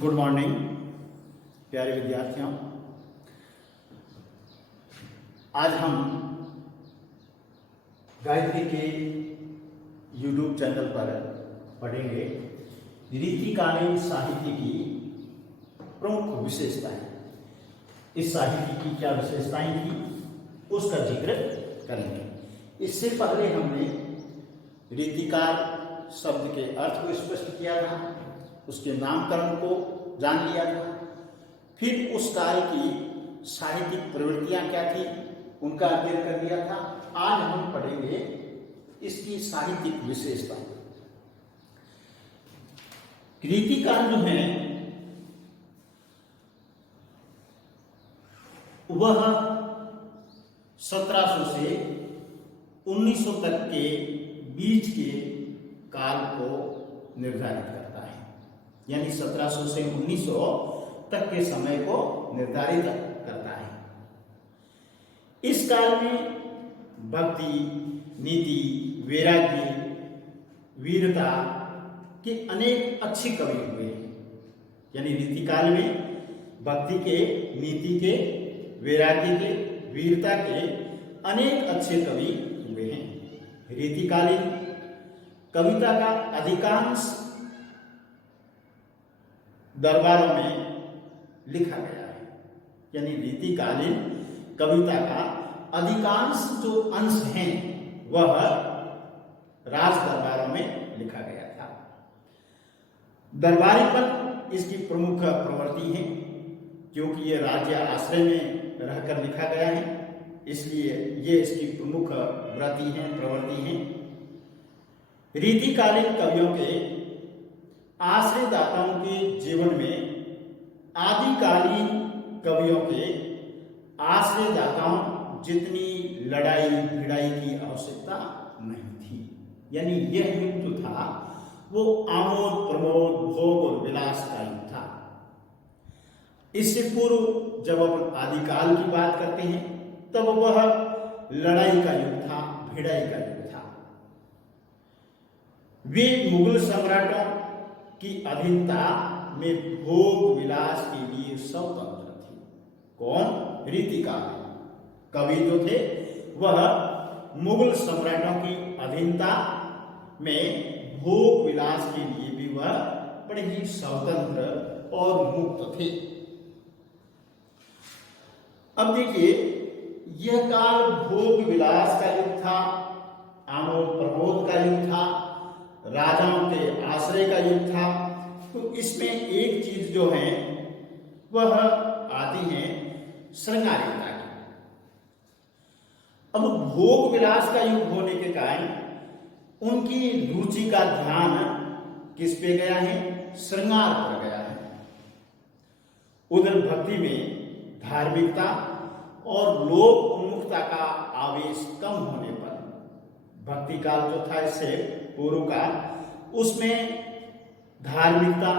Good morning प्यारे विद्यार्थियों। आज हम गायत्री के यूट्यूब चैनल पर पढ़ेंगे रीतिकालीन साहित्य की प्रमुख विशेषताएं। इस साहित्य की क्या विशेषताएं थी उसका जिक्र करेंगे। इससे पहले हमने रीतिकार शब्द के अर्थ को स्पष्ट किया था, उसके नामकरण को जान लिया था, फिर उस काल की साहित्यिक प्रवृत्तियां क्या थी उनका अध्ययन कर लिया था। आज हम पढ़ेंगे इसकी साहित्यिक विशेषता। रीतिकाल जो है वह 1700 से 1900 तक के बीच के काल को निर्धारित करता है, यानी 1700 से 1900 तक के समय को निर्धारित करता है। इस काल में भक्ति, नीति, वैराग्य, वीरता के अनेक अच्छे कवि हुए हैं। यानी रीतिकाल में भक्ति के, नीति के, वैराग्य के, वीरता के अनेक अच्छे कवि हुए हैं। रीतिकालीन कविता का अधिकांश दरबारों में लिखा गया है। यानी रीतिकालीन कविता का अधिकांश जो अंश हैं वह राज दरबारों में लिखा गया था। दरबारीपन इसकी प्रमुख प्रवृत्ति है, क्योंकि ये राज्य आश्रय में रहकर लिखा गया है, इसलिए ये इसकी प्रमुख प्रवृत्ति है। रीतिकालीन कवियों के आश्रयदाताओं के जीवन में आदिकालीन कवियों के आश्रयदाताओं जितनी लड़ाई भिड़ाई की आवश्यकता नहीं थी। यानी यह युग जो था वो आमोद प्रमोद भोग और विलास का युग था। इससे पूर्व जब अपन आदिकाल की बात करते हैं तब वह लड़ाई का युग था, भिड़ाई का युग था। वे मुगल सम्राटों की अधीनता में भोग विलास के लिए स्वतंत्र थे। कौन? रीतिकाल कवि जो थे वह मुगल सम्राटों की अधीनता में भोग विलास के लिए भी वह बड़े ही स्वतंत्र और मुक्त थे। अब देखिए, यह काल भोग विलास का युग था, आमोद प्रमोद का युग था, राजाओं के आश्रय का युग था। तो इसमें एक चीज जो है वह आती है श्रृंगारिकता की। अब भोग विलास का युग होने के कारण उनकी रुचि का ध्यान किस पे गया है? श्रृंगार पर गया है। उधर भक्ति में धार्मिकता और लोक उन्मुखता का आवेश कम होने पर, भक्ति काल जो था इससे पूर्व काल, उसमें धार्मिकता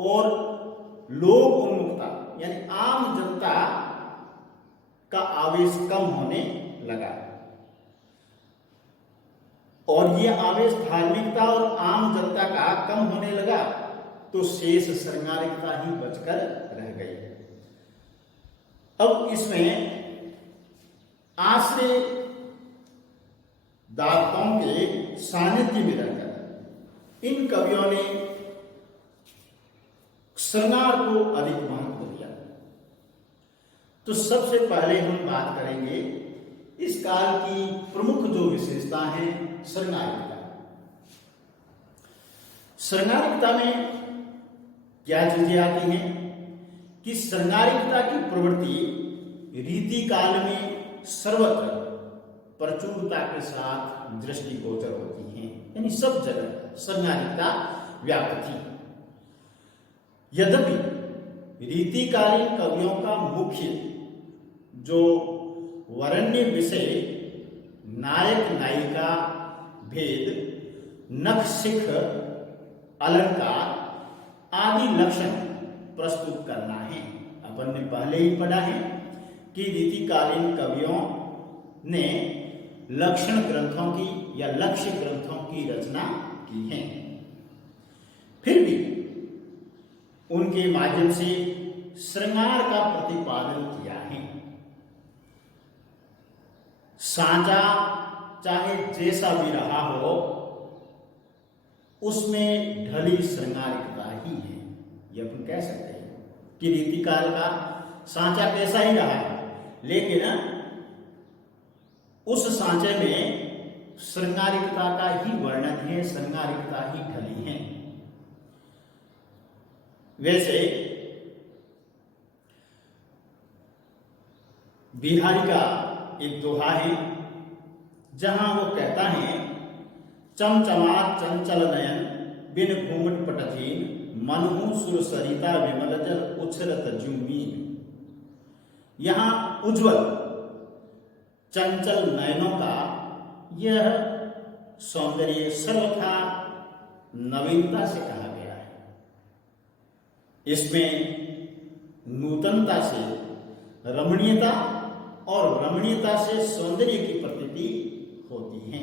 और लोक उन्मुखता यानी आम जनता का आवेश कम होने लगा। और ये आवेश धार्मिकता और आम जनता का कम होने लगा तो शेष श्रृंगारिकता ही बचकर रह गई। अब इसमें आश्रय दाताओं के सानिध्य में रहकर इन कवियों ने श्रृंगार को अधिक महत्व दिया। तो सबसे पहले हम बात करेंगे इस काल की प्रमुख जो विशेषता है श्रृंगारिकता। श्रृंगारिकता में क्या चीजें आती हैं कि श्रृंगारिकता की प्रवृत्ति रीतिकाल में सर्वत्र प्रचुरता के साथ दृष्टिगोचर होती है। यानी सब जगह श्रृंगारिकता व्याप्त थी। यद्यपि रीतिकालीन कवियों का मुख्य जो वरेण्य विषय नायक नायिका भेद, नख शिख, अलंकार आदि लक्षण प्रस्तुत करना है। अपन ने पहले ही पढ़ा है कि रीतिकालीन कवियों ने लक्षण ग्रंथों की या लक्ष्य ग्रंथों की रचना की है। फिर भी उनके माध्यम से श्रृंगार का प्रतिपादन किया है। सांचा चाहे जैसा भी रहा हो, उसमें ढली श्रृंगारिकता ही है, ये अपन कह सकते हैं कि रीतिकाल का सांचा कैसा ही रहा है, लेकिन उस सांचे में श्रृंगारिकता का ही वर्णन है, श्रृंगारिकता ही ढली है। वैसे बिहारी का एक दोहा है जहां वो कहता है, चमचमात चंचल नयन बिन घूंघट पटहीन मनहु सुर सरिता विमल जल उछलत जुमीन। यहां उज्जवल चंचल नयनों का यह सौंदर्य सर्वथा नवीनता से कहा गया है। इसमें नूतनता से रमणीयता और रमणीयता से सौंदर्य की प्रतीति होती है।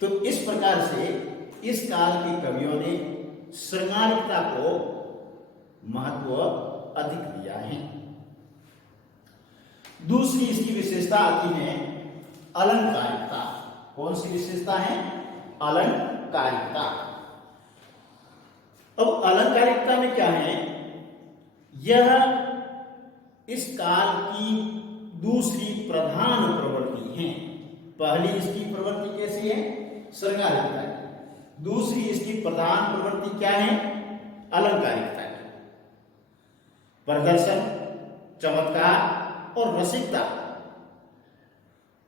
तो इस प्रकार से इस काल के कवियों ने श्रृंगारिकता को महत्व अधिक दिया है। दूसरी इसकी विशेषता आती है अलंकारिकता। कौन सी विशेषता है? अलंकारिकता। अब अलंकारिकता में क्या है? यह इस काल की दूसरी प्रधान प्रवृत्ति है। पहली इसकी प्रवृत्ति कैसी है? श्रृंगारिकता की। दूसरी इसकी प्रधान प्रवृत्ति क्या है? अलंकारिकता की। प्रदर्शन, चमत्कार और रसिकता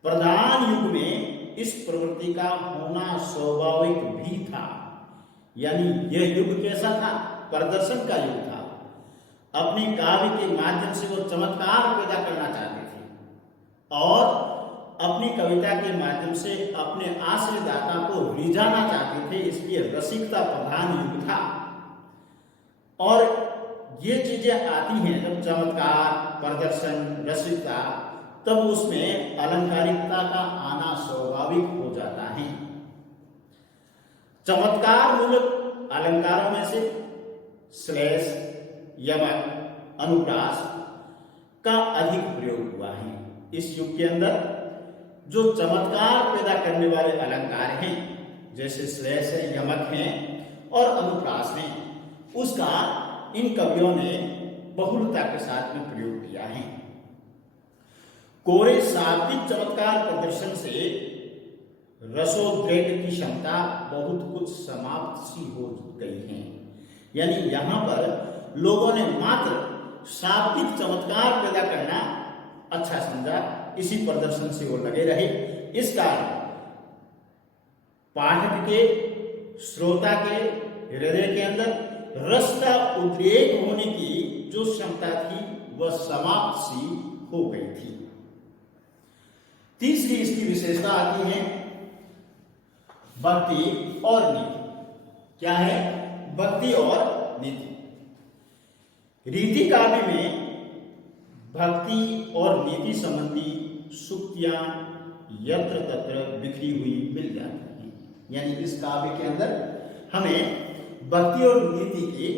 प्रधान युग में इस प्रवृत्ति का होना स्वाभाविक भी था। यानी यह युग कैसा था? प्रदर्शन का युग था। अपने काव्य के माध्यम से वो चमत्कार पैदा करना चाहते थे और अपनी कविता के माध्यम से अपने आश्रयदाता को रिझाना चाहते थे। इसलिए रसिकता प्रधान युग था। और ये चीजें आती हैं जब चमत्कार, प्रदर्शन, रसिकता, तब उसमें अलंकारिकता का आना स्वाभाविक हो जाता है। चमत्कार मूलक अलंकारों में से श्लेष, यमक, अनुप्रास का अधिक प्रयोग हुआ है। इस युग के अंदर जो चमत्कार पैदा करने वाले अलंकार हैं, जैसे श्लेष है, यमक हैं और अनुप्रास हैं, उसका इन कवियों ने बहुलता के साथ में प्रयोग किया है। कोरे शाब्दिक चमत्कार प्रदर्शन से रसोद्रेक की क्षमता बहुत कुछ समाप्त सी हो गई है। यानी यहां पर लोगों ने मात्र शाब्दिक चमत्कार पैदा करना अच्छा समझा, इसी प्रदर्शन से वो लगे रहे। इस कारण पाठक के, श्रोता के हृदय के अंदर रस का उद्रेक होने की जो क्षमता थी वह समाप्त सी हो गई थी। तीसरी इसकी विशेषता आती है भक्ति और नीति। क्या है? भक्ति और नीति। रीति काव्य में भक्ति और नीति संबंधी सूक्तियां यत्र तत्र बिखरी हुई मिल जाती हैं। यानी इस काव्य के अंदर हमें भक्ति और नीति की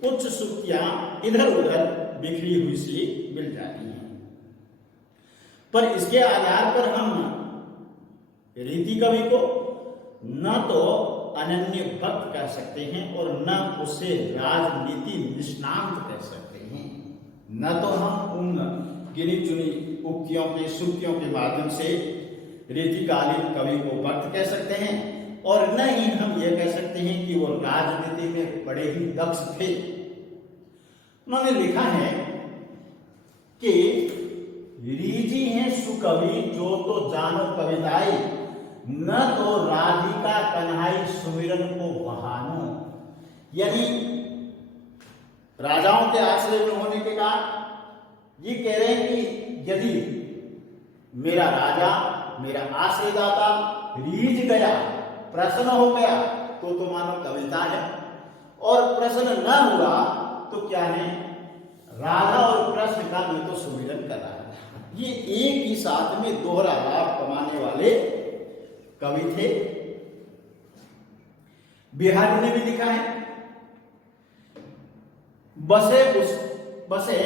कुछ सूक्तियां इधर उधर बिखरी हुई सी मिल जाती हैं। पर इसके आधार पर हम रीति कवि को न तो अनन्य भक्त कह सकते हैं और न उसे राजनीति निष्णांत कह सकते हैं। न तो हम उन गिनी चुनी उक्तियों के, सूक्तियों के माध्यम से रीतिकालीन कवि को भक्त कह सकते हैं और न ही हम ये कह सकते हैं कि वो राजनीति में बड़े ही दक्ष थे। उन्होंने लिखा है कि रीजी हैं सुकवि जो तो जानो कविताई, न तो राधिका कन्हाई सुमिरन को बहानो। यानी राजाओं के आश्रय में होने के कारण ये कह रहे हैं कि यदि मेरा राजा, मेरा आश्रयदाता रीझ गया, प्रसन्न हो गया तो मानो कविता है, और प्रसन्न न हुआ तो क्या है? राधा और कृष्ण का मैं तो सुमिरन कर रहा है। ये एक ही साथ में दोहरा लाभ कमाने वाले कवि थे। बिहारी ने भी लिखा है बसे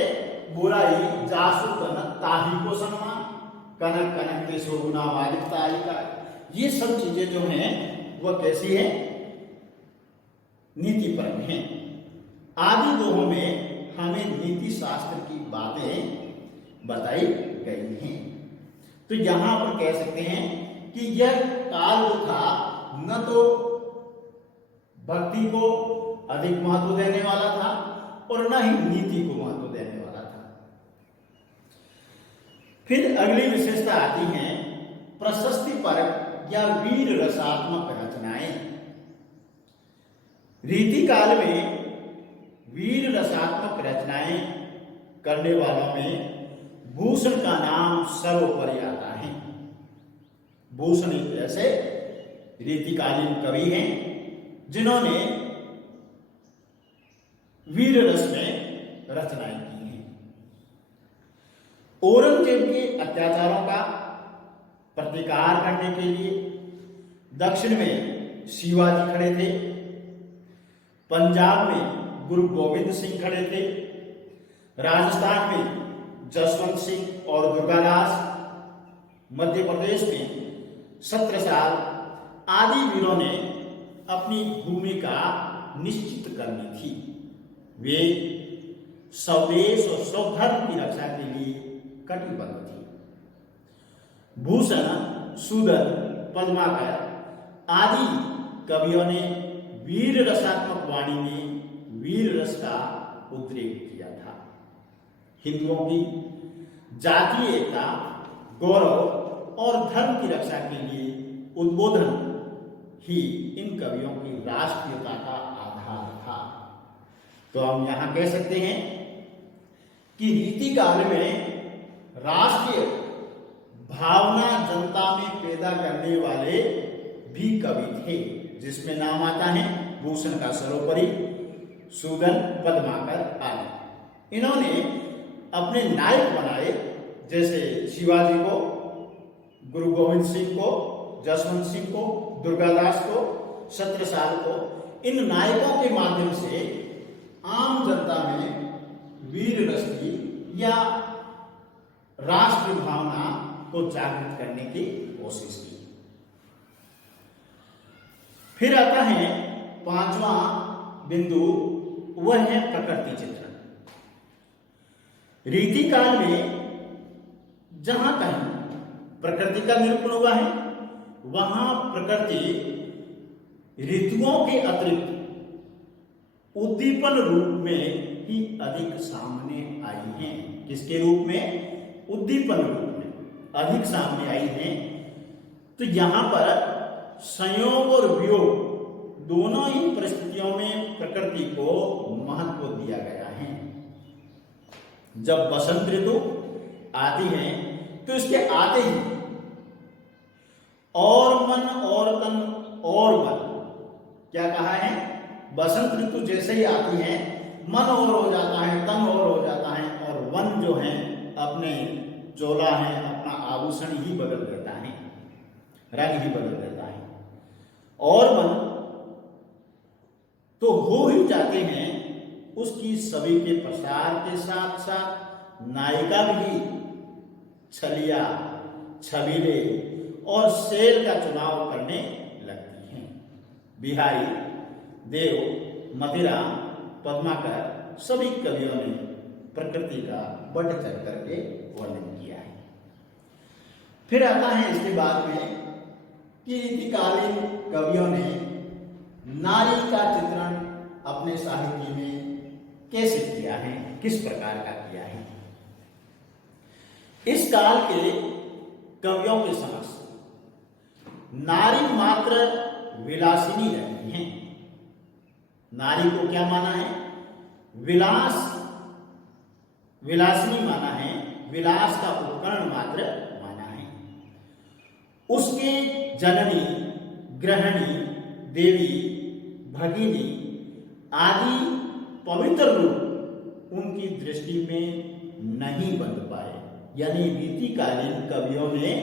बुराई जासु कनक ताही को सम्मान, कनक कनक के सोगुना वालिक ताही का। ये सब चीजें जो हैं वह कैसी है, नीति पर हैं। आदि दोहों में हमें नीति शास्त्र की बातें बताई गई हैं। तो यहां पर कह सकते हैं कि यह काल जो था न तो भक्ति को अधिक महत्व देने वाला था और न ही नीति को महत्व देने वाला था। फिर अगली विशेषता आती है प्रशस्ति परक या वीर रसात्मक रचनाएं। रीति काल में वीर रसात्मक रचनाएं करने वालों में भूषण का नाम सर्वोपरि आता है। भूषण एक ऐसे रीतिकालीन कवि हैं जिन्होंने वीर रस में रचनाएं की हैं। औरंगजेब के अत्याचारों का प्रतिकार करने के लिए दक्षिण में शिवाजी खड़े थे, पंजाब में गुरु गोविंद सिंह खड़े थे, राजस्थान में जसवंत सिंह और दुर्गादास, मध्य प्रदेश में छत्रसाल आदि वीरों ने अपनी भूमिका निश्चित करनी थी। वे स्वदेश और स्वधर्म की रक्षा के लिए कटिबद्ध थे। भूषण, सूदन, पद्माकर आदि कवियों ने वीर रसात्मक वाणी में वीर रस का उद्रेक किया था। हिंदुओं की जातीय एकता, गौरव और धर्म की रक्षा के लिए उद्बोधन ही इन कवियों की राष्ट्रीयता का आधार था। तो हम यहां कह सकते हैं कि रीति काल में राष्ट्रीय भावना जनता में पैदा करने वाले भी कवि थे, जिसमें नाम आता है भूषण का सर्वोपरि, सूदन, पद्माकर आदि। इन्होंने अपने नायक बनाए, जैसे शिवाजी को, गुरु गोविंद सिंह को, जसवंत सिंह को, दुर्गादास को, छत्रसाल को। इन नायकों के माध्यम से आम जनता में वीर रस की या राष्ट्रीय भावना को जागृत करने की कोशिश की। फिर आता है पांचवा बिंदु, वह है प्रकृति चित्रण। रीति काल में जहां कहीं प्रकृति का निरूपण हुआ है, वहां प्रकृति ऋतुओं के अतिरिक्त उद्दीपन रूप में ही अधिक सामने आई हैं। किसके रूप में? उद्दीपन रूप में अधिक सामने आई हैं। तो यहां पर संयोग और वियोग दोनों ही परिस्थितियों में प्रकृति को महत्व दिया गया है। जब बसंत ऋतु आती है तो इसके आते ही और मन और तन और बल, क्या कहा है? बसंत ऋतु जैसे ही आती है मन और हो जाता है, तन और हो जाता है, और वन जो है अपने चोला है, अपना आभूषण ही बदल देता है, रंग ही बदल देता है। और मन तो हो ही जाते हैं, उसकी छवि के प्रसार के साथ साथ नायिका भी छलिया, छबीले और शेर का चुनाव करने लगती हैं। बिहारी, देव, मदिराम, पद्माकर सभी कवियों ने प्रकृति का बढ़ चढ़ करके वर्णन किया है। फिर आता है इसके बाद में कि रीतिकालीन कवियों ने नारी का चित्रण अपने साहित्य में कैसे किया है, किस प्रकार का किया है। इस काल के कवियों के समक्ष नारी मात्र विलासिनी रहती हैं। नारी को क्या माना है? विलासिनी माना है, विलास का उपकरण मात्र माना है। उसके जननी, गृहिणी, देवी, भगिनी आदि पवित्र रूप उनकी दृष्टि में नहीं बन पाए। यानी रीतिकालीन कवियों ने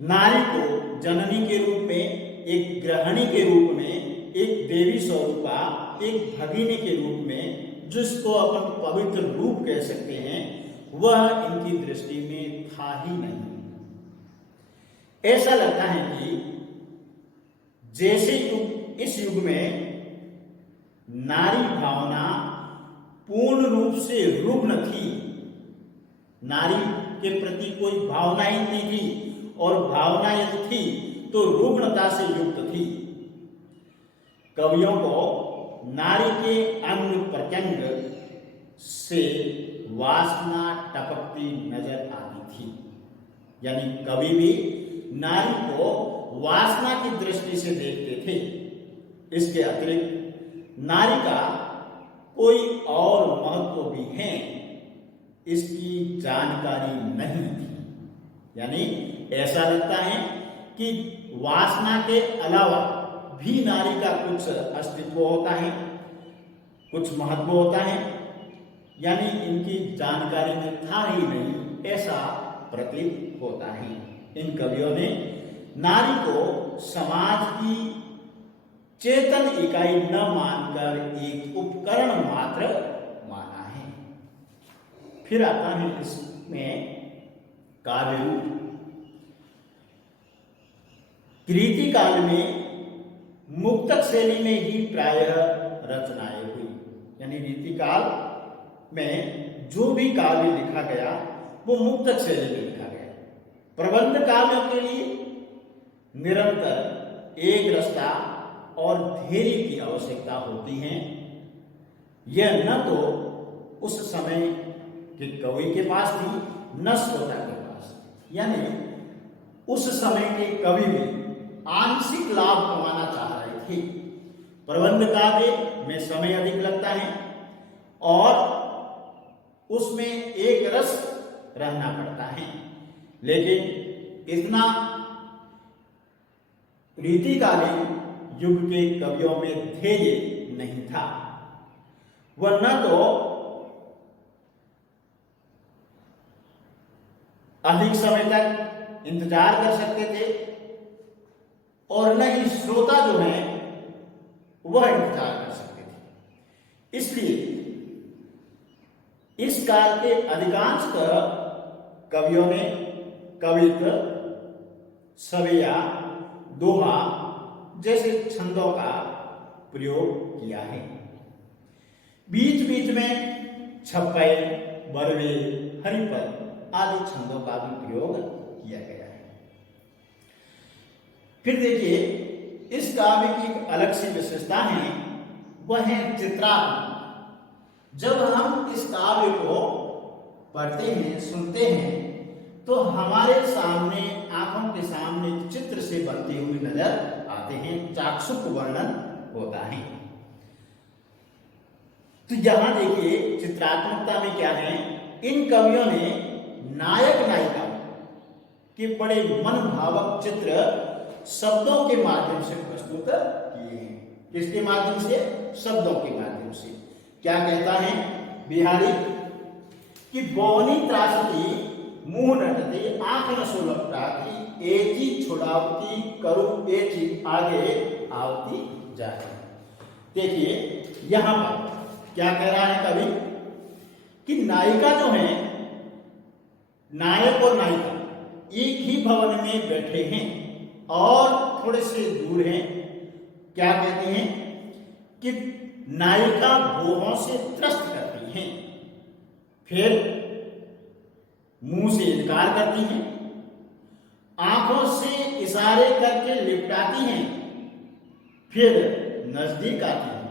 नारी को जननी के रूप में, एक गृहिणी के रूप में, एक देवी स्वरूपा, एक भगिनी के रूप में जिसको अपन पवित्र रूप कह सकते हैं, वह इनकी दृष्टि में था ही नहीं। ऐसा लगता है कि जैसे इस युग में नारी भावना पूर्ण रूप से रुग्ण थी, नारी के प्रति कोई भावना ही नहीं थी, और भावना यदि थी तो रुग्णता से युक्त थी। कवियों को नारी के अंग प्रत्यंग से वासना टपकती नजर आती थी, यानी कवि भी नारी को वासना की दृष्टि से देखते थे। इसके अतिरिक्त नारी का कोई और महत्व भी है, इसकी जानकारी नहीं थी। यानी ऐसा लगता है कि वासना के अलावा भी नारी का कुछ अस्तित्व होता है, कुछ महत्व होता है, यानी इनकी जानकारी में था ही नहीं, ऐसा प्रतीत होता है। इन कवियों ने नारी को समाज की चेतन इकाई न मानकर एक उपकरण मात्र माना है। फिर आता है इसमें काव्य रूप। कीर्ति काल में मुक्तक शैली में ही प्रायः रचनाएं हुई, यानी रीति काल में जो भी काव्य लिखा गया वो मुक्तक शैली में लिखा गया। प्रबंध काव्यों के लिए निरंतर एक रसता और धैर्य की आवश्यकता होती है। यह न तो उस समय के कवि के पास थी, न श्रोता के पास, यानी उस समय के कवि भी आंशिक लाभ कमाना चाह रहे थे। प्रबंध काव्य में समय अधिक लगता है और उसमें एक रस रहना पड़ता है, लेकिन इतना रीतिकालीन युग के कवियों में धैर्य नहीं था। वह न तो अधिक समय तक इंतजार कर सकते थे और न ही श्रोता जो है वह इंतजार कर सकते थे। इसलिए इस काल के अधिकांश कवियों ने कवित्व, सवेया, दोहा जैसे छंदों का प्रयोग किया है। बीच बीच में छप्पे, बरवे, हरिपद आदि छंदों का भी प्रयोग किया गया है। फिर देखिए, इस काव्य की अलग सी विशेषता है, वह है चित्रात्मक। जब हम इस काव्य को पढ़ते हैं, सुनते हैं, तो हमारे सामने, आंखों के सामने चित्र से बनते हुए नजर आते हैं, चाक्षुष वर्णन होता है। तो यहां देखिए चित्रात्मकता में क्या है, इन कवियों ने नायक नायिका के बड़े मनभावक चित्र शब्दों के माध्यम से प्रस्तुत किए हैं। किसके माध्यम से? शब्दों के माध्यम से। क्या कहता है बिहारी कि बोहनी त्रासती, मुंह नटती, आंख न सुलगती, एची छुड़ावती, करू एची आगे आवती जाए। देखिए यहां पर क्या कह रहा है कवि कि नायिका जो है, नायक और नायिका एक ही भवन में बैठे हैं और थोड़े से दूर हैं। क्या कहते हैं कि नायिका भोहों से त्रस्त करती हैं, फिर मुंह से इनकार करती हैं, आंखों से इशारे करके लिपटाती हैं, फिर नजदीक आती हैं,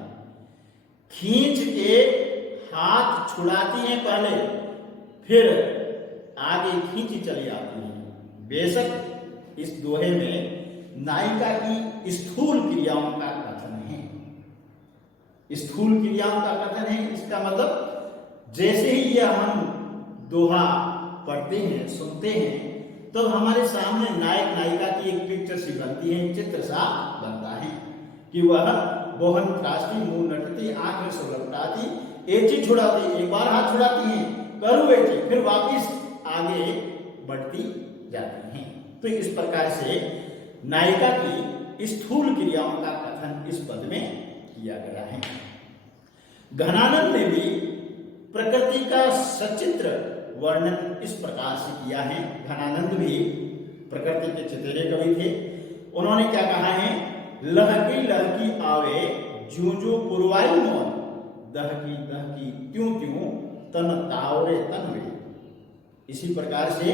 खींच के हाथ छुड़ाती हैं पहले, फिर आगे खींची चली आती हैं। बेशक इस दोहे में नायिका की स्थूल क्रियाओं का कथन है। स्थूल क्रियाओं का कथन है, इसका मतलब जैसे ही यह हम दोहा पढ़ते हैं, सुनते हैं, तो हमारे सामने नायक नायिका की एक पिक्चर सी बनती है, चित्र सा बनता है कि वह बोहन त्रासती, मुंह नटती, आंख में सुलगटाती, एची छुड़ाती, एक बार हाथ छुड़ाती हैं, करू एची, फिर वापिस आगे बढ़ती जाती हैं। तो इस प्रकार से नायिका की स्थूल क्रियाओं का कथन इस पद में किया गया है। घनानंद ने भी प्रकृति का सचित्र वर्णन इस प्रकार से किया है। घनानंद भी प्रकृति के चितेरे कवि थे। उन्होंने क्या कहा है, लहकी लहकी आवे ज्यों ज्यों पुरवाई मोन, दहकी दहकी त्यों त्यों तन तावरे तन वे। इसी प्रकार से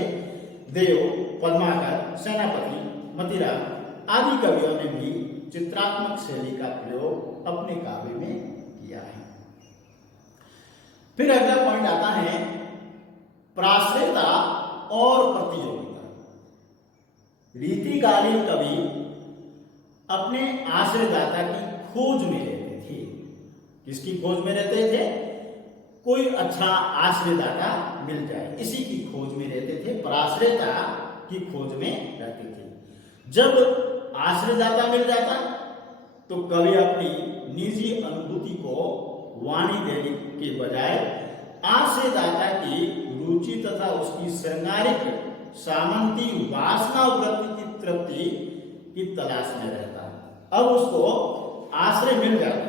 देव, पद्माकर, सेनापति, मदिरा आदि कवियों ने भी चित्रात्मक शैली का प्रयोग अपने काव्य में किया है। फिर अगला पॉइंट आता है प्राश्रयता और प्रतियोगिता। रीतिकालीन कवि अपने आश्रयदाता की खोज में रहते थे। किसकी खोज में रहते थे? कोई अच्छा आश्रयदाता मिल जाए, इसी की खोज में रहते थे, पराश्रयता की खोज में रहते थे। जब आश्रयदाता मिल जाता तो कवि अपनी निजी अनुभूति को वाणी देने के बजाय आश्रयदाता की रुचि तथा उसकी श्रृंगारिक सामंती वासना वृत्ति की तृप्ति की तलाश में रहता। अब उसको आश्रय मिल जाता,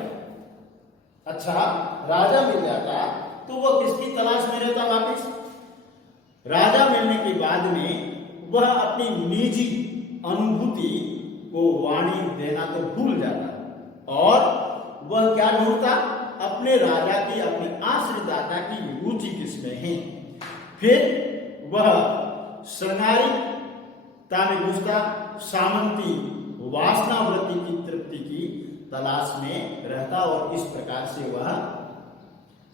अच्छा राजा मिल जाता, तो वह किसकी तलाश में रहता? वापिस राजा मिलने के बाद में वह अपनी निजी अनुभूति को वाणी देना तो भूल जाता और वह क्या ढूंढता? अपने राजा की, अपने आश्रयदाता की रुचि किसमें है। फिर वह श्रृंगारिकता में घुसता, सामंती वासना वृत्ति की तृप्ति की तलाश में रहता और इस प्रकार से वह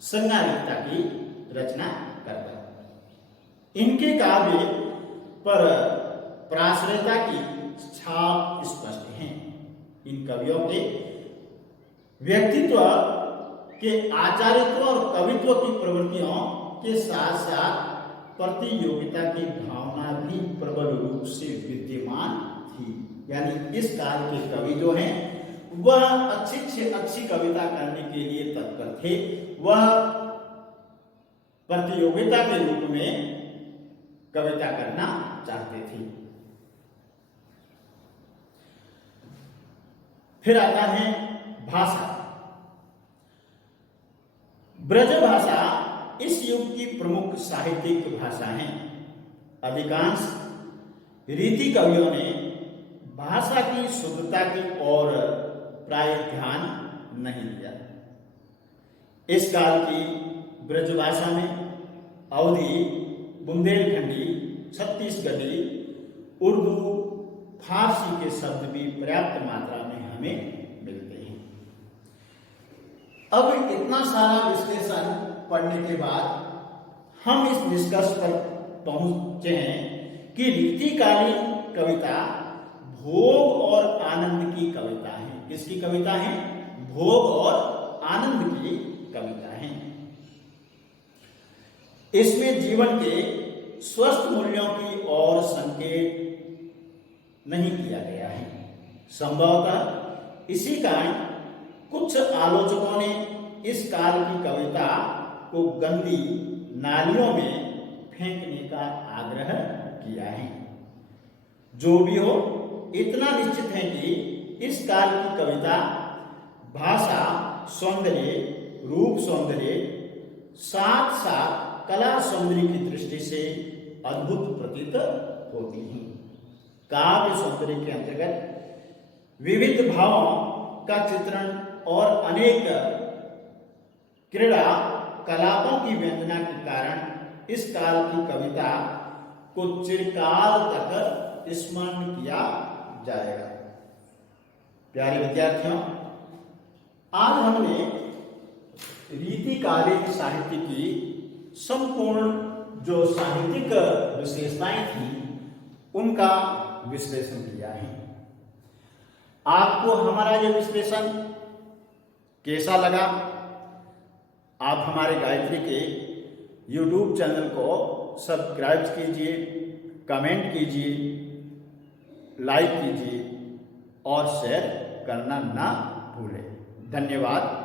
श्रृंगारिकता की रचना करता। इनके काव्य पर प्राश्रयता की छाप स्पष्ट है। इन कवियों के व्यक्तित्व के आचार्यत्व और कवित्व की प्रवृत्तियों के साथ साथ प्रतियोगिता की भावना भी प्रबल रूप से विद्यमान थी। यानी इस काल के कवि जो हैं वह अच्छी से अच्छी कविता करने के लिए तत्पर थे। वह प्रतियोगिता के रूप में कविता करना चाहते थे। फिर आता है भाषा। ब्रज भाषा इस युग की प्रमुख साहित्यिक भाषा है। अधिकांश रीति कवियों ने भाषा की शुद्धता की ओर प्राय ध्यान नहीं दिया। इस काल की ब्रज भाषा में अवधी, बुंदेलखंडी, छत्तीसगढ़ी, उर्दू, फारसी के शब्द भी पर्याप्त मात्रा में हमें मिलते हैं। अब इतना सारा विश्लेषण पढ़ने के बाद हम इस निष्कर्ष पर पहुंचे हैं कि रीतिकालीन कविता भोग और आनंद की कविता है। किसकी कविता है? भोग और आनंद की कविता है। इसमें जीवन के स्वस्थ मूल्यों की ओर संकेत नहीं किया गया है। संभवतः इसी कारण कुछ आलोचकों ने इस काल की कविता को गंदी नालियों में फेंकने का आग्रह किया है। जो भी हो, इतना निश्चित है कि इस काल की कविता भाषा सौंदर्य, रूप सौंदर्य, साथ साथ कला सौंदर्य की दृष्टि से अद्भुत प्रतीत होती हैं। काव्य सौंदर्य के अंतर्गत विविध भावों का चित्रण और अनेक क्रीड़ा कलापों की व्यंजना के कारण इस काल की कविता को चिरकाल तक स्मरण किया जाएगा। प्यारे विद्यार्थियों, आज हमने रीतिकालीन साहित्य की संपूर्ण जो साहित्यिक विशेषताएं थी उनका विश्लेषण किया है। आपको हमारा यह विश्लेषण कैसा लगा? आप हमारे गायत्री के YouTube चैनल को सब्सक्राइब कीजिए, कमेंट कीजिए, लाइक कीजिए और शेयर करना ना भूलें। धन्यवाद।